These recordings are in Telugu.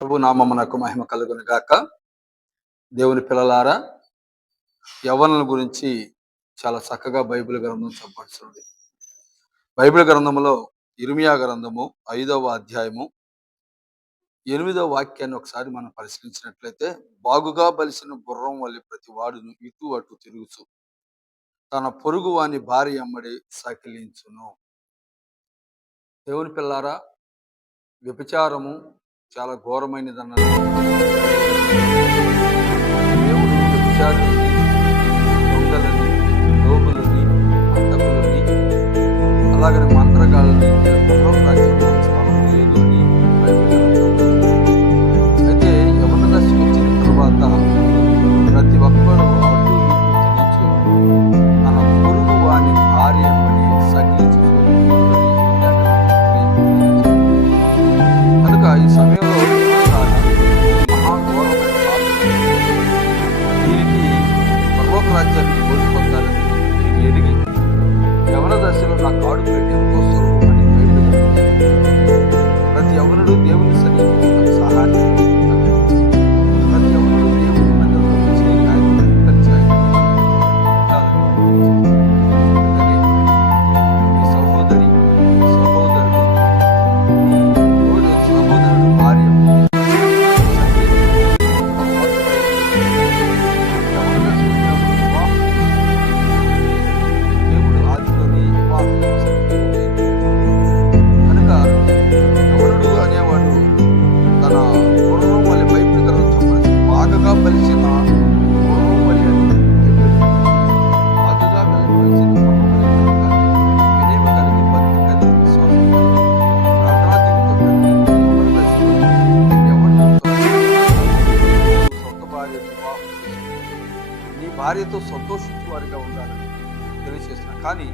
ప్రభు నామమునకు మహిమ కలుగును గాక. దేవుని పిల్లలారా, యవ్వనుల గురించి చాలా చక్కగా బైబిల్ గ్రంథం చెప్పబడుతుంది. బైబిల్ గ్రంథములో ఇర్మియా గ్రంథము 5వ అధ్యాయము 8వ వాక్యాన్ని ఒకసారి మనం పరిశీలించినట్లయితే, బాగుగా బలిసిన గుర్రం వలె ప్రతి వాడును ఇటు అటు తిరుగుచు తన పొరుగు వాని భార్య అమ్మడి సకిలించును. దేవుని పిల్లారా, వ్యభిచారము చాలా ఘోరమైనదన్నది. దేవుడు వ్యభిచారులని, దొంగలని, లోబులని, హంతకులని, అలాగనే మంత్రగాళ్ళని పరలోక రాజ్యంలో స్థలం లేదు అని బైబిల్ గ్రంథం. అయితే యవన దశకు వచ్చిన తర్వాత ప్రతి ఒక్కరూ అటు ఇటు తిరుగుచు తన పొరుగు వాని భార్య అమ్మని సకిలించు. కనుక ఈ సమయంలో మహాఘోరమైన దీనికి పరలోక రాజ్యాన్ని కోల్పోతారని నేను ఎరిగి యవన దశలో నా కాడు పెట్టి ఎంతో సులభమని బైబిల్ ప్రతి యవనుడు దేవుని సన్నిధిలో సహాయం, ప్రతి యవనుడు దేవుని మందిరంలో చేరి ఆయన బయలుపరిచి ఈ సహోదరి సహోదరుడు సహోదరుడు భార్య దేవుడు ఆదిలోని కనుక యవనుడు అనేవాడు తన గుర్రం వలె బైబిల్ గ్రంథం చెప్పాలి. బాగా బలిసిన గుర్రం వలె బాగా బలిసిన గుర్రం వలె కనుక వినయము కలిగి, భక్తి కలిగి, విశ్వాసం కలిగి, ప్రార్థనా జీవితం కలిగి యవన దశలో సొంత భార్య వివాహం చేసుకుని నీ భార్యతో సంతోషించే వారిగా ఉండాలని తెలియజేస్తున్నా. కానీ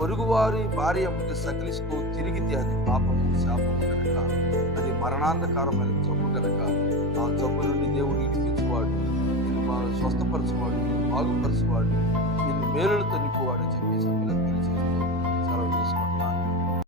పొరుగువారి భార్య ముందు సకిలిస్తూ తిరిగితే అది పాపము, శాపము కనుక, అది మరణాంధకారమైన జబ్బు కనుక, ఆ జబ్బు నుండి దేవుడు ఇడిపించువాడు, నిన్ను స్వస్థపరచువాడు, నిన్ను బాగుపరచువాడు, నిన్ను మేలులతో నింపువాడు అని చెప్పి సభ్యులకు తెలియజేస్తూ